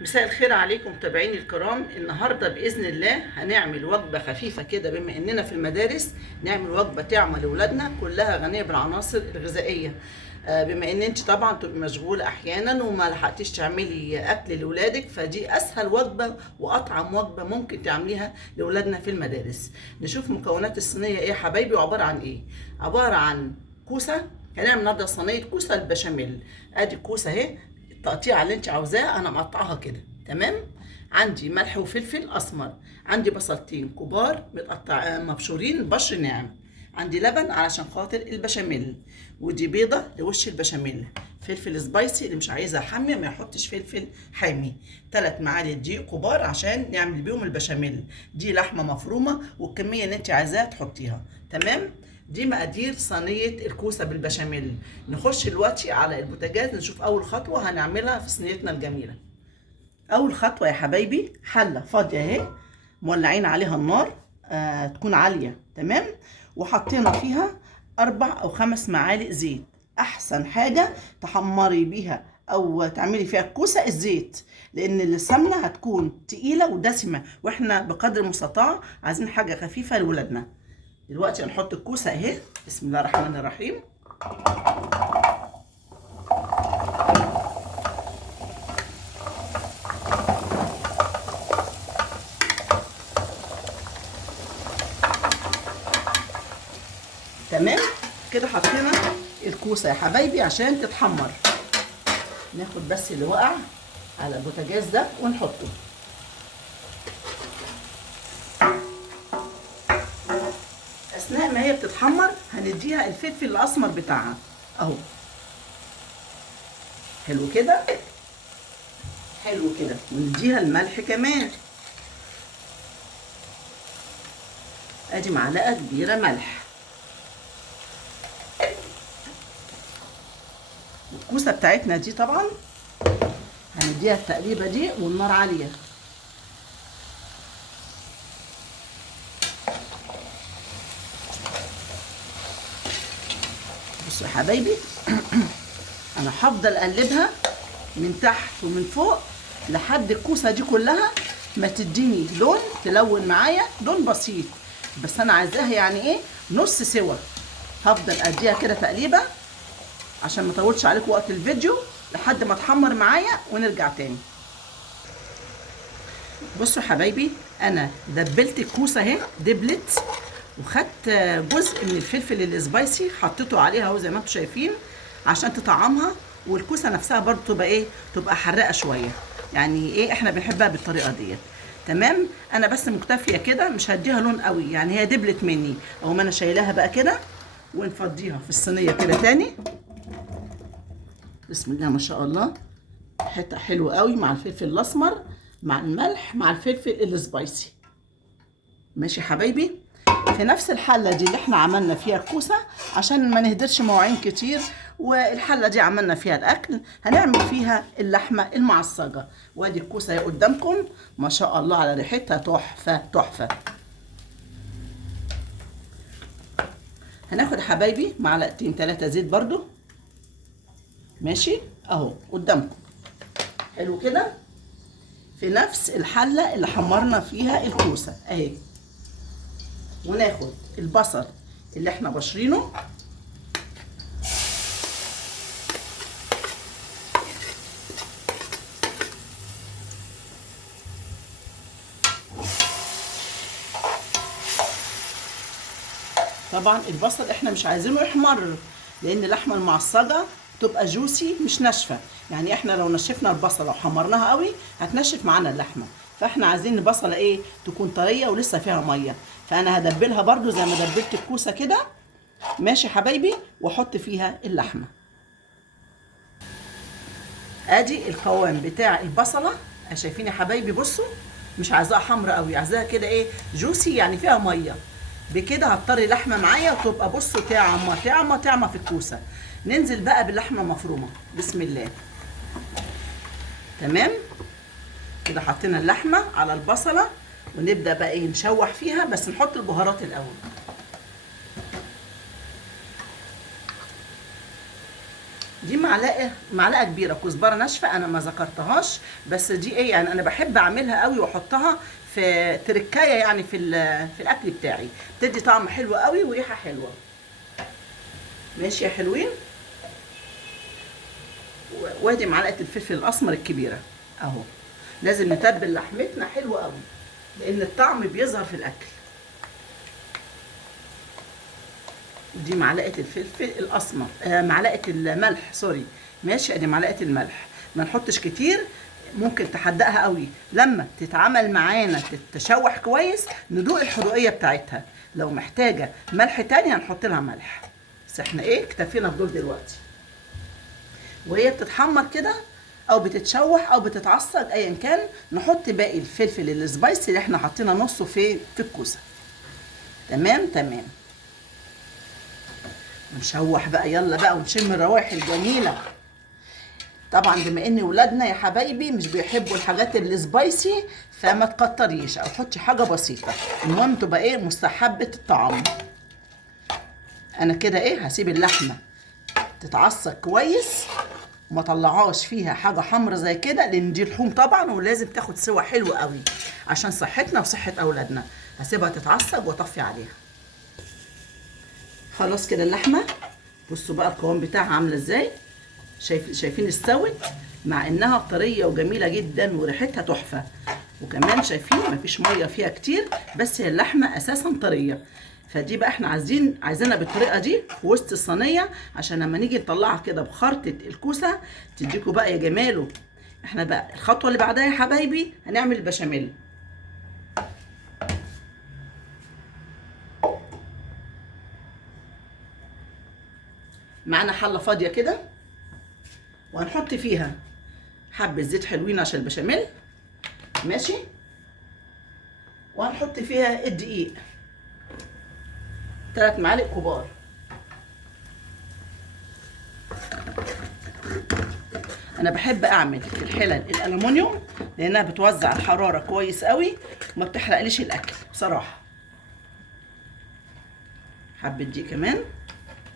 مساء الخير عليكم متابعيني الكرام. النهارده باذن الله هنعمل وجبه خفيفه كده، بما اننا في المدارس نعمل وجبه تعمل لاولادنا كلها غنيه بالعناصر الغذائيه. بما ان انت طبعا تبقي مشغوله احيانا وما لحقتيش تعملي اكل لاولادك، فدي اسهل وجبه واطعم وجبه ممكن تعمليها لاولادنا في المدارس. نشوف مكونات الصينيه ايه يا حبايبي، وعباره عن ايه. عباره عن كوسه. هنعمل النهارده صينيه كوسه البشاميل. ادي الكوسه اهي، التقطيعه اللي انت عاوزاها انا مقطعها كده تمام. عندي ملح وفلفل اسمر، عندي بصلتين كبار متقطع مبشورين بشر ناعم، عندي لبن علشان خاطر البشاميل، ودي بيضه لوش البشاميل، فلفل سبايسي اللي مش عايزها حاميه ما يحطش فلفل حامي، 3 معالق دقيق كبار عشان نعمل بيهم البشاميل، دي لحمه مفرومه والكميه اللي انت عايزاها تحطيها تمام. دي مقادير صينيه الكوسه بالبشاميل. نخش دلوقتي على البوتاجاز نشوف اول خطوه هنعملها في صينيتنا الجميله. اول خطوه يا حبايبي، حله فاضيه اهي، مولعين عليها النار تكون عاليه تمام، وحطينا فيها 4 أو 5 معالق زيت. احسن حاجه تحمري بيها او تعملي فيها الكوسه الزيت، لان السمنه هتكون تقيله ودسمه، واحنا بقدر المستطاع عايزين حاجه خفيفه لولادنا. دلوقتي هنحط الكوسه اهي، بسم الله الرحمن الرحيم. تمام كده حطينا الكوسه يا حبايبي عشان تتحمر. ناخد بس اللي وقع على البوتاجاز ده ونحطه. اثناء ما هي بتتحمر هنديها الفلفل الاسمر بتاعها اهو. حلو كده، حلو كده، ونديها الملح كمان. ادي معلقه كبيره ملح. الكوسه بتاعتنا دي طبعا هنديها التقليبه دي والنار عاليه. بصوا يا حبايبي انا هفضل اقلبها من تحت ومن فوق لحد الكوسه دي كلها ما تديني لون، تلون معايا لون بسيط، بس انا عايزاها يعني ايه، نص سوا. هفضل اديها كده تقليبه عشان ما اطولش عليكم وقت الفيديو لحد ما تحمر معايا ونرجع تاني. بصوا يا حبايبي انا دبلت الكوسه اهي، دبلت، وخدت جزء من الفلفل السبايسي حطيته عليها اهو زي ما انتم شايفين عشان تطعمها، والكوسه نفسها برضو تبقى ايه، تبقى حراقه شويه، يعني ايه احنا بنحبها بالطريقه ديت تمام. انا بس مكتفيه كده، مش هديها لون قوي، يعني هي دبلت مني اهو. ما انا شايلاها بقى كده ونفضيها في الصينيه كده تاني. بسم الله ما شاء الله، حته حلوه قوي مع الفلفل الاسمر مع الملح مع الفلفل السبايسي. ماشي يا حبايبي، في نفس الحله دي اللي احنا عملنا فيها الكوسه عشان ما نهدرش مواعين كتير، والحله دي عملنا فيها الاكل، هنعمل فيها اللحمه المعصجه. وادي الكوسه اهي قدامكم، ما شاء الله على ريحتها تحفه تحفه. هناخد يا حبايبي معلقتين 3 زيت برضو، ماشي اهو قدامكم. حلو كده، في نفس الحله اللي حمرنا فيها الكوسه اهي. وناخد البصل اللي احنا بشرينه، طبعا البصل احنا مش عايزينه يحمر، لان اللحمه المعصجه تبقى جوسي مش ناشفه، يعني احنا لو نشفنا البصله وحمرناها قوي هتنشف معانا اللحمه، فاحنا عايزين البصله ايه، تكون طريه ولسه فيها ميه. فانا هدبلها برضو زي ما دبلت الكوسه كده، ماشي حبايبي، واحط فيها اللحمه. ادي القوام بتاع البصله، شايفين يا حبايبي، بصوا مش عايزاها حمرا قوي، عايزاها كده ايه، جوسي يعني فيها ميه. بكده هتطري لحمه معايا وتبقى بصوا طعمه طعمه طعمه في الكوسه. ننزل بقى باللحمه المفرومه، بسم الله. تمام كده حطينا اللحمه على البصله، ونبدا بقى ايه، نشوح فيها، بس نحط البهارات الاول. دي معلقه كبيره كزبره ناشفه، انا ما ذكرتهاش، بس دي ايه يعني، انا بحب اعملها قوي واحطها في تركايه يعني في الاكل بتاعي، بتدي طعم حلو قوي وريحه حلوه. ماشي يا حلوين. وادي معلقه الفلفل الاسمر الكبيره اهو. لازم نتبل لحمتنا حلو قوي لان الطعم بيظهر في الاكل. دي معلقه الفلفل الاسمر، معلقه الملح سوري. ماشي، ادي معلقه الملح، ما نحطش كتير، ممكن تحدقها قوي. لما تتعمل معانا تتشوح كويس ندوق الحرقيه بتاعتها، لو محتاجه ملح تاني هنحط لها ملح، بس احنا ايه اكتفينا بدول دلوقتي. وهي بتتحمر كده او بتتشوح او بتتعصج ايا كان، نحط باقي الفلفل السبايسي اللي احنا حاطينه نصه في الكوسه. تمام تمام. نشوح بقى، يلا بقى ونشم الروائح الجميله. طبعا بما ان ولادنا يا حبايبي مش بيحبوا الحاجات السبايسي، فما تكتريش او حطي حاجه بسيطه، المهم تبقى ايه مستحبه الطعام. انا كده ايه هسيب اللحمه تتعصج كويس وما طلعهاش فيها حاجه حمرا زي كده، لان دي لحوم طبعا ولازم تاخد سوا حلو قوي عشان صحتنا وصحه اولادنا. هسيبها تتعصج واطفي عليها. خلاص كده اللحمه، بصوا بقى القوام بتاعها عامله ازاي. شايفين استوت، مع انها طريه وجميله جدا وريحتها تحفه. وكمان شايفين مفيش ميه فيها كتير، بس هي اللحمه اساسا طريه. فدي بقى احنا عايزينها بالطريقه دي في وسط الصينيه، عشان لما نيجي نطلعها كده بخرطه الكوسه تديكوا بقى يا جماله. احنا بقى الخطوه اللي بعدها يا حبايبي هنعمل البشاميل. معانا حله فاضيه كده، وهنحط فيها حبه زيت حلوين عشان البشاميل. ماشي، وهنحط فيها الدقيق 3 معالق كبار. انا بحب اعمل في الحلل الالومنيوم لانها بتوزع الحراره كويس قوي وما بتحرقليش الاكل بصراحه. حبه دي كمان،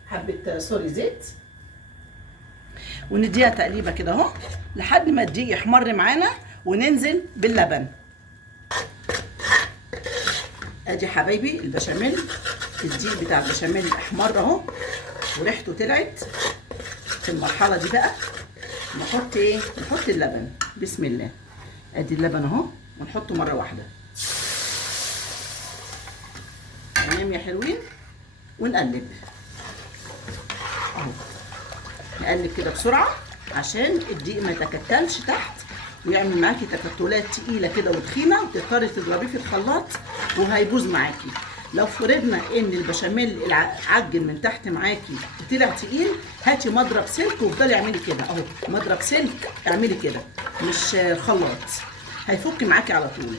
حبه سوري زيت، ونديها تقليبه كده اهو لحد ما الدقيق يحمر معانا، وننزل باللبن. ادي حبايبي البشاميل، الدقيق بتاع البشاميل احمر اهو وريحته طلعت. في المرحله دي بقى نحط ايه، نحط اللبن. بسم الله، ادي اللبن اهو ونحطه مره واحده. تمام يا حلوين، ونقلب اهو. نقلب كده بسرعه عشان الدقيق ما يتكتلش تحت ويعمل معاكي تكتلات تقيله كده وتخينه، وتضطري تضربيه في الخلاط وهيبوظ معاكي. لو فرضنا ان البشاميل عجن من تحت معاكي وطلع تقيل، هاتي مضرب سلك وافضلي اعملي كده اهو، مضرب سلك اعملي كده مش خلاط، هيفك معاكي على طول.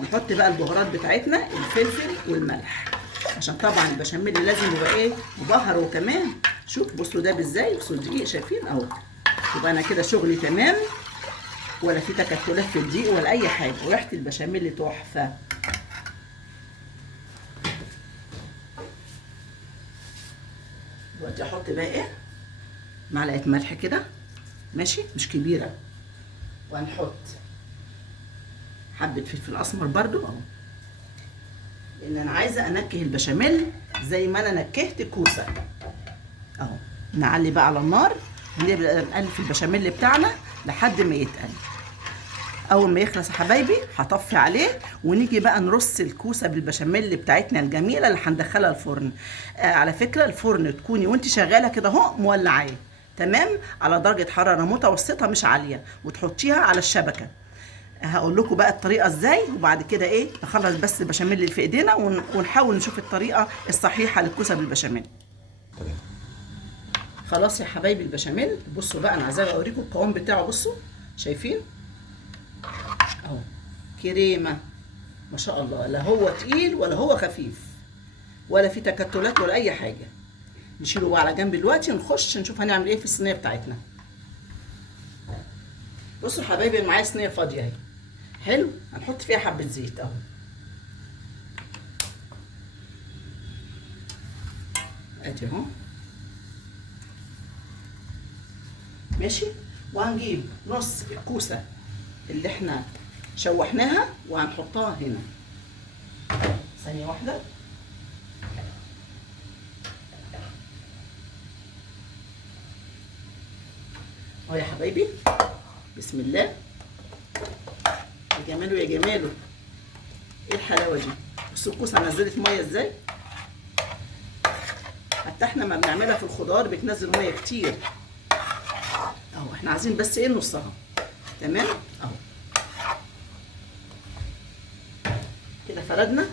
نحط بقى البهارات بتاعتنا، الفلفل والملح، عشان طبعا البشاميل لازم يبقى ايه مبهر. وكمان شوف بصوا ده ازاي، بصوا الدقيق شايفين اهو. يبقى انا كده شغلي تمام، ولا في تكتلات في الدقيق ولا اي حاجه، وريحه البشاميل تحفه. دلوقتي احط بقى ايه معلقه ملح كده، ماشي مش كبيره، وهنحط حبه فلفل اسمر برضو اهو، لان انا عايزه انكه البشاميل زي ما انا نكهت الكوسه اهو. نعلي بقى على النار، نبدا نقلب في البشاميل بتاعنا لحد ما يتقل. اول ما يخلص يا حبايبي هطفي عليه، ونيجي بقى نرص الكوسه بالبشاميل بتاعتنا الجميله اللي هندخلها الفرن. على فكره الفرن تكوني وانت شغاله كده اهو مولعاه تمام على درجه حراره متوسطه مش عاليه، وتحطيها على الشبكه. هقول لكم بقى الطريقه ازاي، وبعد كده ايه نخلص بس البشاميل اللي في ايدينا ونحاول نشوف الطريقه الصحيحه للكوسه بالبشاميل. خلاص يا حبايبي البشاميل، بصوا بقى انا عايزه اوريكم القوام بتاعه. بصوا شايفين اهو، كريمه ما شاء الله، لا هو تقيل ولا هو خفيف ولا في تكتلات ولا اي حاجه. نشيله بقى على جنب دلوقتي، نخش نشوف هنعمل ايه في الصينيه بتاعتنا. بصوا حبايبي انا معايا صينيه فاضيه اهي، حلو، هنحط فيها حبه زيت اهو. ادي اهو، ماشي. وهنجيب نص الكوسه اللي احنا شوحناها وهنحطها هنا. ثانيه واحده. اهو يا حبايبي، بسم الله. يا جماله يا جماله، ايه الحلاوه دي؟ بصوا الكوسه نزلت ميه ازاي. حتى احنا ما بنعملها في الخضار بتنزل ميه كتير. اهو احنا عايزين بس ايه نصها. تمام اهو كده فردنا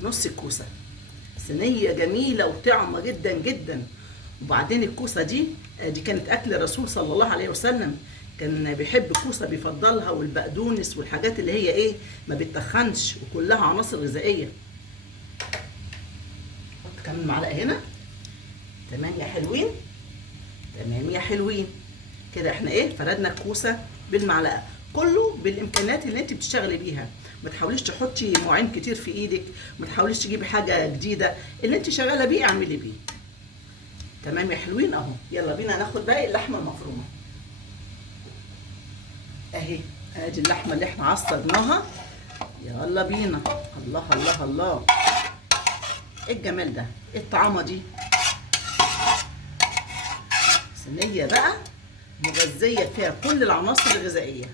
نص الكوسه. صينيه جميله وطعمه جدا جدا. وبعدين الكوسه دي كانت اكل الرسول صلى الله عليه وسلم، كان بيحب الكوسه بيفضلها، والبقدونس والحاجات اللي هي ايه ما بتتخنش وكلها عناصر غذائيه. حط كمان معلقه هنا. تمام يا حلوين، تمام يا حلوين. كده احنا ايه فردنا الكوسه بالمعلقه. كله بالامكانيات اللي انت بتشتغلي بيها. ما تحاوليش تحطي مواعين كتير في ايدك، ما تحاوليش تجيبي حاجه جديده، اللي انت شغاله بيه اعملي بيه. تمام يا حلوين اهو. يلا بينا ناخد باقي اللحمه المفرومه. اهي ادي اللحمه اللي احنا عصجناها. يلا بينا. الله الله الله، ايه الجمال ده، ايه الطعامه دي. صينيه بقى مغذيه فيها كل العناصر الغذائيه.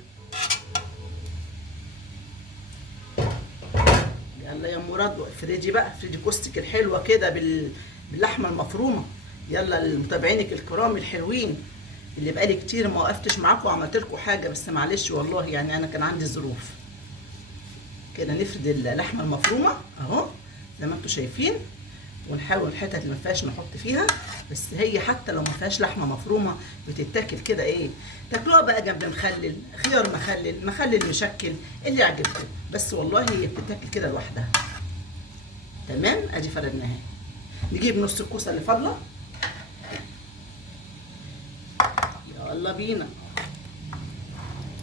يلا يا مراد افردي بقى، افردي كوستك الحلوه كده باللحمه المفرومه. يلا لمتابعينك الكرام الحلوين اللي بقالي كتير ما وقفتش معاكم وعملت لكم حاجه، بس معلش والله يعني انا كان عندي ظروف. كده نفرد اللحمه المفرومه اهو زي ما انتم شايفين، ونحاول الحتت اللي ما فيهاش نحط فيها. بس هي حتى لو ما فيهاش لحمه مفرومه بتتاكل كده ايه، تاكلوها بقى جنب مخلل، خيار مخلل، مخلل مشكل، اللي يعجبكم. بس والله هي بتتاكل كده لوحدها. تمام ادي فردناها. نجيب نص الكوسه اللي فاضله. يلا بينا.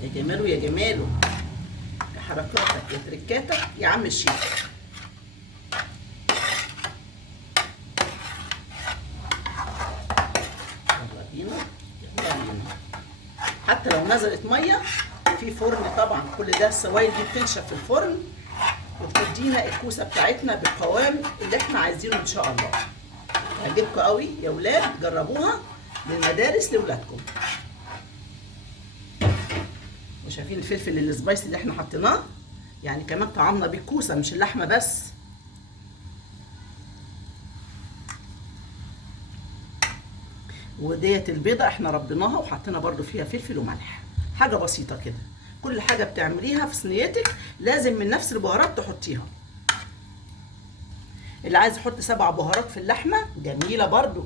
يا جماله يا جماله، يا حركاتك يا تركاتك يا عم الشيف. يلا بينا يلا بينا. حتى لو نزلت ميه في فرن طبعا، كل ده السوائل دي بتنشف في الفرن وبتدينا الكوسه بتاعتنا بالقوام اللي احنا عايزينه ان شاء الله. هتعجبكم قوي يا ولاد، جربوها للمدارس لاولادكم. وشايفين الفلفل السبايسي اللي احنا حطيناه، يعني كمان طعمنا بالكوسه مش اللحمه بس. وديت البيضه احنا ربيناها وحطينا برده فيها فلفل وملح، حاجه بسيطه كده. كل حاجه بتعمليها في صينيتك لازم من نفس البهارات تحطيها. اللي عايز يحط 7 بهارات في اللحمه جميله برده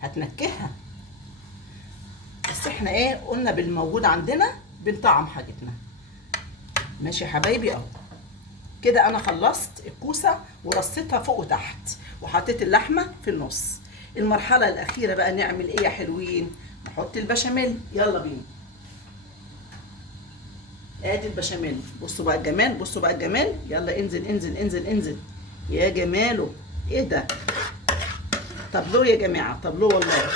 هتنكهها، بس احنا ايه قلنا بالموجود عندنا بنطعم حاجتنا. ماشي يا حبايبي اهو. كده انا خلصت الكوسه ورصيتها فوق وتحت وحطيت اللحمه في النص. المرحله الاخيره بقى نعمل ايه يا حلوين؟ نحط البشاميل. يلا بينا. ادي البشاميل، بصوا بقى الجمال، بصوا بقى الجمال. يلا انزل انزل انزل انزل يا جماله. ايه ده؟ طابلوه يا جماعه، طابلوه والله.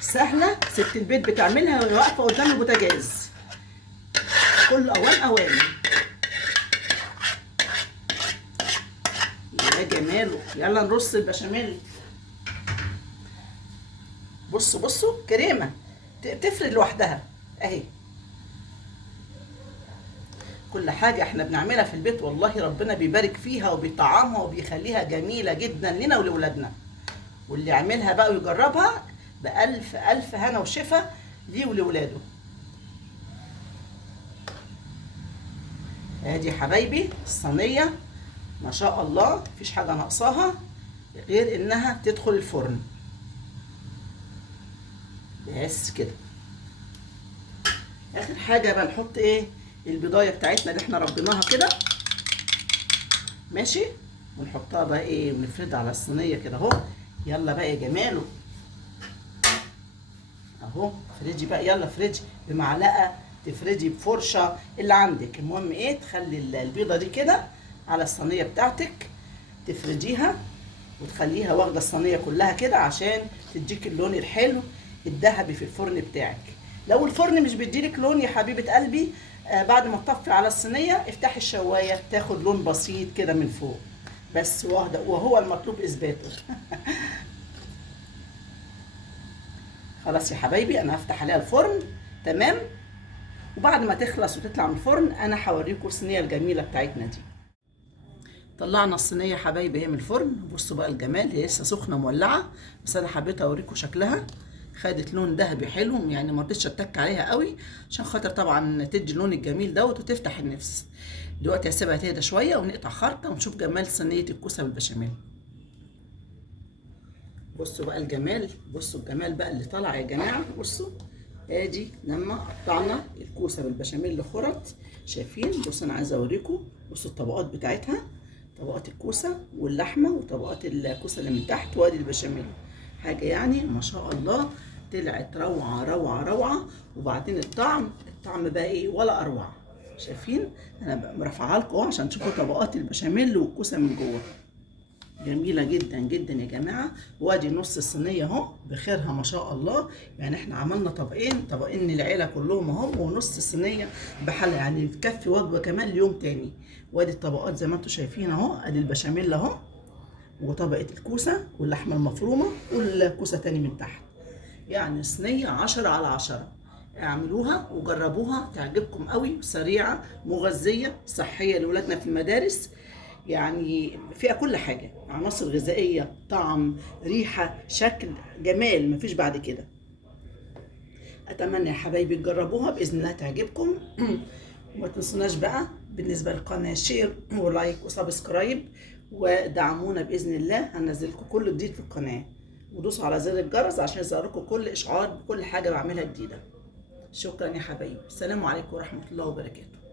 سهله، ست البيت بتعملها وهي واقفه قدام البوتاجاز. كل اوان اوان. يا جماله. يلا نرص البشاميل. بصوا بصوا كريمه تفرد لوحدها اهي. كل حاجه احنا بنعملها في البيت والله ربنا بيبارك فيها وبيطعمها وبيخليها جميله جدا لنا ولولادنا. واللي يعملها بقى ويجربها بألف ألف هنا وشفا ليه ولولاده. ادي يا حبايبي الصينيه ما شاء الله مفيش حاجه ناقصاها غير انها تدخل الفرن. بس كده. اخر حاجه بقى نحط ايه؟ البضايه بتاعتنا اللي احنا ربيناها كده. ماشي. ونحطها بقى ايه ونفردها على الصينيه كده اهو. يلا بقى يا جماله اهو. افردي بقى، يلا افردي بمعلقه، تفردي بفرشه اللي عندك. المهم ايه تخلي البيضه دي كده على الصينيه بتاعتك، تفرديها وتخليها واخده الصينيه كلها كده عشان تديك اللون الحلو الذهبي في الفرن بتاعك. لو الفرن مش بيديلك لون يا حبيبه قلبي، بعد ما تطفي على الصينيه افتحي الشوايه تاخد لون بسيط كده من فوق بس، وهو المطلوب اثباته. خلاص يا حبايبي انا هفتح عليها الفرن. تمام. وبعد ما تخلص وتطلع من الفرن انا هوريكم الصينيه الجميله بتاعتنا دي. طلعنا الصينيه يا حبايبي هي من الفرن. بصوا بقى الجمال، هي لسه سخنه مولعه بس انا حبيت اوريكم شكلها. خدت لون ذهبي حلو، يعني ما رضيتش اتك عليها قوي عشان خاطر طبعا تدي اللون الجميل دوت وتفتح النفس. دلوقتي هسيبها تهدى شويه ونقطع خرطه ونشوف جمال صينيه الكوسه بالبشاميل. بصوا بقى الجمال، بصوا الجمال بقى اللي طالع يا جماعه. بصوا ادي لما قطعنا الكوسه بالبشاميل خرط، شايفين؟ بصوا انا عايزه اوريكم. بصوا الطبقات بتاعتها، طبقات الكوسه واللحمه وطبقات الكوسه اللي من تحت وادي البشاميل. حاجه يعني ما شاء الله، طلعت روعه روعه روعه. وبعدين الطعم بقى ايه ولا اروع. شايفين؟ انا مرفعها لكم عشان تشوفوا طبقات البشاميل والكوسه من جوه. جميله جدا جدا يا جماعه. وادي نص الصينيه اهو بخيرها ما شاء الله. يعني احنا عملنا طبقين للعيله كلهم اهو، ونص الصينيه بحالها، يعني تكفي وجبه كمان ليوم تاني. وادي الطبقات زي ما انتم شايفين اهو. ادي البشاميل اهو، وطبقه الكوسه واللحمه المفرومه والكوسه تاني من تحت. يعني صينيه 10/10. اعملوها وجربوها تعجبكم قوي. سريعه مغذيه صحيه لاولادنا في المدارس، يعني فيها كل حاجة، عناصر غذائية، طعم، ريحة، شكل، جمال، مفيش بعد كده. أتمنى يا حبايبي تجربوها بإذن الله تعجبكم. وما تنسوناش بقى بالنسبة للقناة شير ولايك وسبسكرايب، ودعمونا بإذن الله. هنزلكم كل جديد في القناة، ودوسوا على زر الجرس عشان يظهرلكم كل إشعار بكل حاجة بعملها جديدة. شكرا يا حبايبي، السلام عليكم ورحمة الله وبركاته.